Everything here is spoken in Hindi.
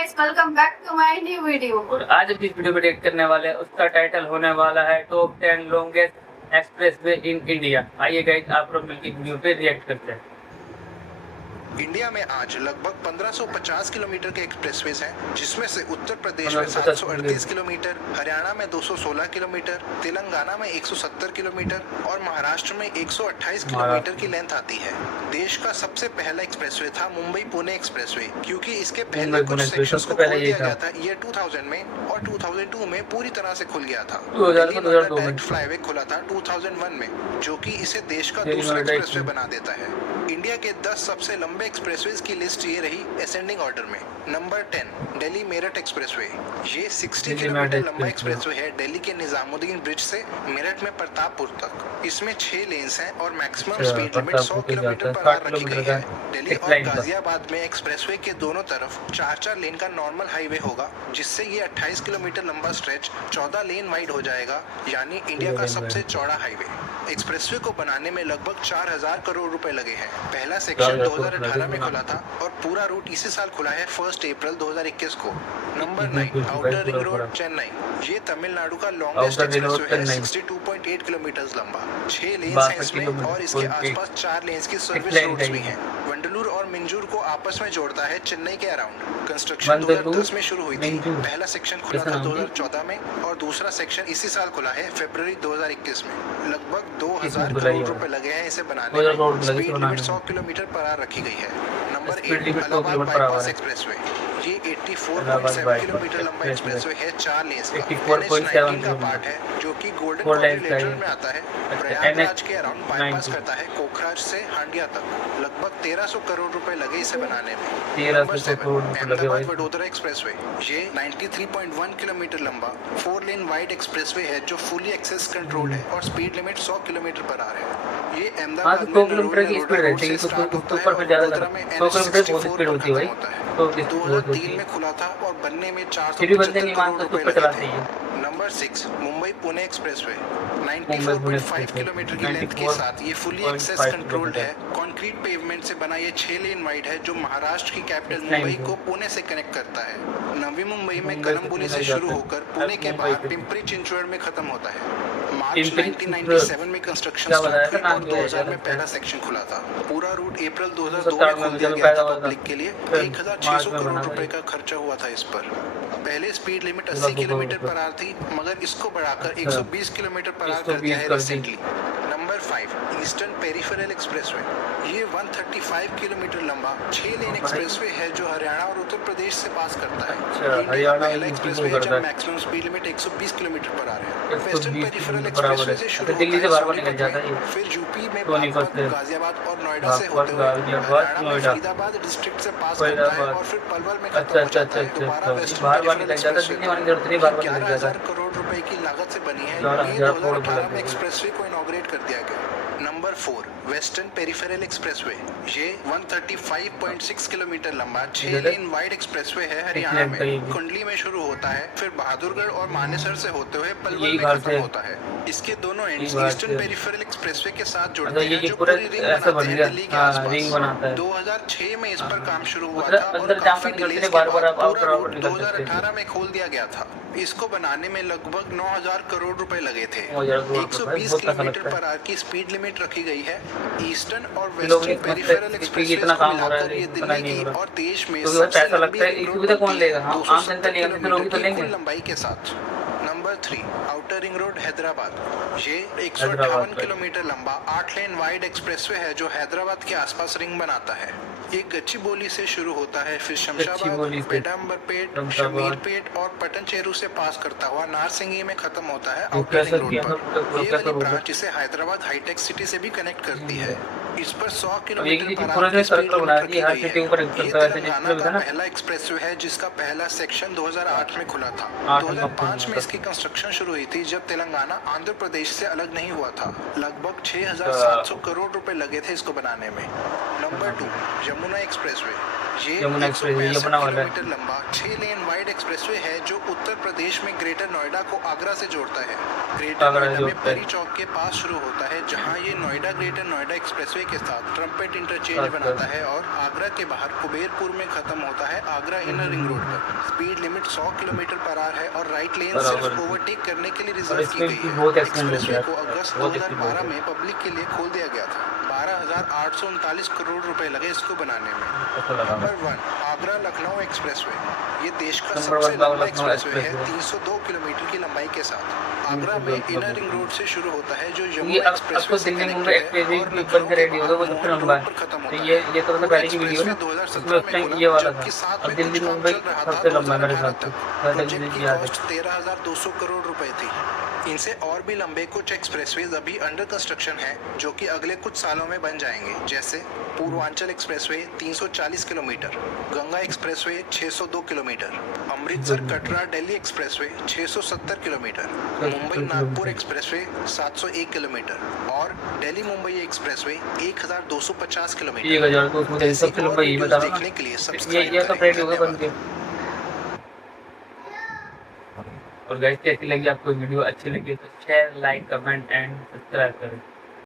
Guys, welcome back to my new video. और आज हम जिस वीडियो में रिएक्ट करने वाले हैं उसका टाइटल होने वाला है top 10 longest expressway in India. आइए गाइस, आप लोग मिलकर वीडियो पे रिएक्ट करते हैं। इंडिया में आज लगभग 1550 किलोमीटर के एक्सप्रेसवेज हैं, जिसमें से उत्तर प्रदेश में 738 किलोमीटर, हरियाणा में 216 किलोमीटर, तेलंगाना में 170 किलोमीटर और महाराष्ट्र में 128 किलोमीटर की लेंथ आती है। देश का सबसे पहला एक्सप्रेसवे था मुंबई पुणे एक्सप्रेसवे, क्योंकि इसके पहले कुछ सेक्शंस को खोल दिया गया था ईयर 2000 में और 2002 में पूरी तरह से खुल गया था। डायरेक्ट फ्लाईवे खुला था 2001 में, जो कि इसे देश का दूसरा एक्सप्रेसवे बना देता है। इंडिया के 10 सबसे लंबे एक्सप्रेसवेज की लिस्ट ये रही असेंडिंग ऑर्डर में। Number 10 Delhi Meerut expressway. ये 60 किलोमीटर लंबा एक्सप्रेसवे है दिल्ली के निजामुद्दीन ब्रिज से मेरठ में प्रतापपुर तक। इसमें 6 लेन्स हैं और maximum speed limit 100 kilometre per hour रखी गई है। दिल्ली और गाजियाबाद में एक्सप्रेसवे के दोनों तरफ 4-4 लेन का नॉर्मल हाईवे होगा, जिससे ये 28 किलोमीटर लंबा स्ट्रेच 14 लेन वाइड हो जाएगा, यानी इंडिया का सबसे चौड़ा हाईवे। एक्सप्रेसवे को बनाने में लगभग 4000 करोड़ रुपए लगे हैं। पहला सेक्शन 2018 में खुला था और पूरा रूट इसी साल खुला है 1 अप्रैल 2021 को। Number 9 outer ring road Chennai. ये तमिलनाडु का लॉन्गेस्ट एक्सप्रेसवे है, 62.8 किलोमीटर लंबा। 6 लेन्स हैं इसमें और इसके आसपास 4 लेन्स की सर्विस रोड्स भी हैं। वंडलूर और मिंजूर को आपस में जोड़ता है चेन्नई के अराउंड। कंस्ट्रक्शन 2010 में शुरू हुई थी। पहला सेक्शन खुला था 2014 में और दूसरा सेक्शन इसी साल खुला है फरवरी 2021 में। लगभग 2000 करोड़ रुपए लगे हैं इसे बनाने में। Speed limit 100 kilometre per hour रखी गई है। Number 8 Allahabad bypass expressway. ये 84.7 किलोमीटर लंबा एक्सप्रेसवे है, 4 लेन्स का। 84.7 का पार्ट है, जो कि गोल्डन कॉरिडोर में आता है। प्रयागराज के अराउंड बाईपास करता है कोखराज से हांडिया तक। लगभग 1300 करोड़ रुपए लगे इसे बनाने में। Number 7 Ahmedabad Vadodara expressway. ये 93.1 किलोमीटर लंबा 4 लेन वाइड एक्सप्रेसवे है, जो फुली एक्सेस कंट्रोल है और speed limit 100 kilometre per hour है। ये अहमदाबाद में किलोमीटर की स्पीड रहती है, तो ऊपर पे ज्यादा 100 किलोमीटर बहुत स्पीड होती है भाई। तो 2003 में खुला था और बनने में 475 करोड़ रुपए लगे थे। Number 6 Mumbai Pune expressway. 94.5 kilometre की लेंथ के साथ ये फुली एक्सेस कंट्रोल्ड है। कंक्रीट पेवमेंट से बना ये 6 लेन वाइड है, जो महाराष्ट्र की कैपिटल मुंबई को पुणे से कनेक्ट करता है। नवी मुंबई में कलंबुली से शुरू होकर पुणे के बाहर पिंपरी चिंचवड़ में खत्म होता है। मार्च 1997 में कंस्ट्रक्शन स्टार्ट हुई और 2000 में पहला सेक्शन खुला था। पूरा रूट अप्रैल 2002 में खोल दिया गया था पब्लिक के लिए। 1600 करोड़ रुपए का खर्चा हुआ था इस पर। पहले speed limit 80 kilometre per hour थी, मगर इसको बढ़ाकर 120 किलोमीटर पर आवर कर दिया है recently. Number 5 eastern peripheral expressway. ये 135 किलोमीटर लंबा 6 लेन एक्सप्रेसवे है, जो हरियाणा और उत्तर प्रदेश से पास करता है। हरियाणा एक्सप्रेसवे है जब maximum speed limit 120 kilometre per hour है। वेस्टर्न पेरिफेरल एक्सप्रेसवे से शुरू दिल्ली से बाहर निकल जाता है, फिर यूपी में गाजियाबाद और नोएडा से होते हुए हरियाणा में फरीदाबाद डिस्ट्रिक्ट से पास करता है और फिर पलवल में खत्म हो जाता है। दोबारा वेस्टर्न 11,000 करोड़ रुपए की लागत से बनी है। ये 2018 में एक्सप्रेसवे को इनॉग्रेट कर दिया गया। Number 4 western peripheral expressway. ये 135.6 किलोमीटर लंबा 6 लेन वाइड एक्सप्रेसवे है, हरियाणा में कुंडली में शुरू होता है, फिर बहादुरगढ़ और मानेसर से होते हुए पलवल में खत्म होता है। इसके दोनों एंड्स ईस्टर्न पेरिफेरल एक्सप्रेसअवे के साथ जुड़ते हैं, जो पूरी रिंग बनाते हैं दिल्ली के आसपास। 2006 में इस पर काम शुरू हुआ था और काफी डिलेज के बाद पूरा रूट 2018 में खोल दिया गया था। इसको बनाने में लगभग 9000 करोड़ रुपए लगे थे। 120 किलोमीटर पर आवर की स्पीड लिमिट रखी गई है। ईस्टर्न और वेस्टर्न पेरिफेरल एक्सप्रेसवे को मिलाकर ये दिल्ली की और देश में सबसे लंबी लंबाई के साथ। Number 3 outer ring road Hyderabad. ये 158 किलोमीटर लंबा 8 लेन वाइड एक्सप्रेसवे है, जो हैदराबाद के आसपास रिंग बनाता है। ये गच्चीबोली से शुरू होता है, फिर शमशाबाद, पेडम्बरपेट, शमीरपेट और पटनचेरू से पास करता हुआ नारसिंगी में खत्म होता है आउटर रिंग रोड पर। ये वाली ब्रांच इसे हैदराबाद हाईटेक सिटी से भी कनेक्ट करती है। इस पर 100 किलोमीटर पर आवर की स्पीड लिमिट रखी गई है। ये तेलंगाना का पहला एक्सप्रेसवे है, जिसका पहला सेक्शन 2008 में खुला था। 2005 में इसकी कंस्ट्रक्शन शुरू हुई थी, जब तेलंगाना आंध्र प्रदेश से अलग नहीं हुआ था। लगभग 6700 करोड़ रुपए लगे थे इसको बनाने में। Number 2 Yamuna expressway. ये यमुना एक्सप्रेस ये 165 बना वाला है। किलोमीटर लंबा 6 लेन वाइड एक्सप्रेसवे है जो उत्तर प्रदेश में ग्रेटर नोएडा को आगरा से जोड़ता है। ग्रेटर आगरा नोएडा में जोड़ता है। परी चौक के पास शुरू होता है जहां ये नोएडा ग्रेटर नोएडा एक्सप्रेसवे के साथ ट्रम्पेट इंटरचेंज अच्छा। बनाता है और आगरा के बाहर कुबेरपुर में खत्म होता है आगरा इनर रिंग रोड पर। Speed limit 100 kilometre per hour है और राइट लेन बराबर। सिर्फ ओवरटेक करने के लिए और रिजर्व की इसमें गई भी है। बहुत एक्सीडेंट होते एक्सप्रेसवे हैं को अगस्त बहुत एक्सीडेंट 2012 होते में पब्लिक के लिए खोल दिया गया था। 12,839 करोड़ रुपए लगे इसको बनाने में। ऐसा लगा नंबर 1 आगरा लखनऊ एक्सप्रेसवे। ये देश का नंबर सबसे 1 लंबा लखनऊ एक्सप्रेसवे है एक्सप्रेसवे। 302 किलोमीटर की लंबाई के साथ। आगरा में 302 इनर रिंग रोड से शुरू होता है जो ये यमुना अब एक्सप्रेसवे तो से दिल्ली कनेक्टेड मुंबई है एक्सप्रेस और भी लखनऊ बन के के रेडी होगा वो बाद सबसे मोहन लंबा रोड है। पर खत्म तो होता ये है। तो मतलब वो पहले की वीडियो है एक्सप्रेसवे ना, उसमें 2017 उस में टाइम खुला ये वाला था। जबकि साथ अब में दिल्ली कुछ काम मुंबई चल रहा था सबसे लंबा है मेरे 2018 हिसाब से। तक। मैं प्रोजेक्ट तक की याद है। कॉस्ट 13,200 करोड़ रुपए थी। इनसे और भी लंबे कुछ एक्सप्रेसवेज अभी अंडर कंस्ट्रक्शन है जो कि अगले कुछ सालों में बन जाएंगे, जैसे Purvanchal expressway 340 kilometre, Ganga expressway 602 kilometre, Amritsar Katra Delhi expressway 670 kilometre, Mumbai Nagpur expressway 701 kilometre और दिल्ली मुंबई एक्सप्रेसवे 1250 किलोमीटर। 1200 ऐसी सबसे और लंबा ये वीडियोस बता रहा देखने ना। के लिए ये सब्सक्राइब तो करें। रेडी होगा बन धन्यवाद। के। और गाइस कैसी लगी आपको वीडियो, अच्छी लगी तो share like comment and subscribe करें।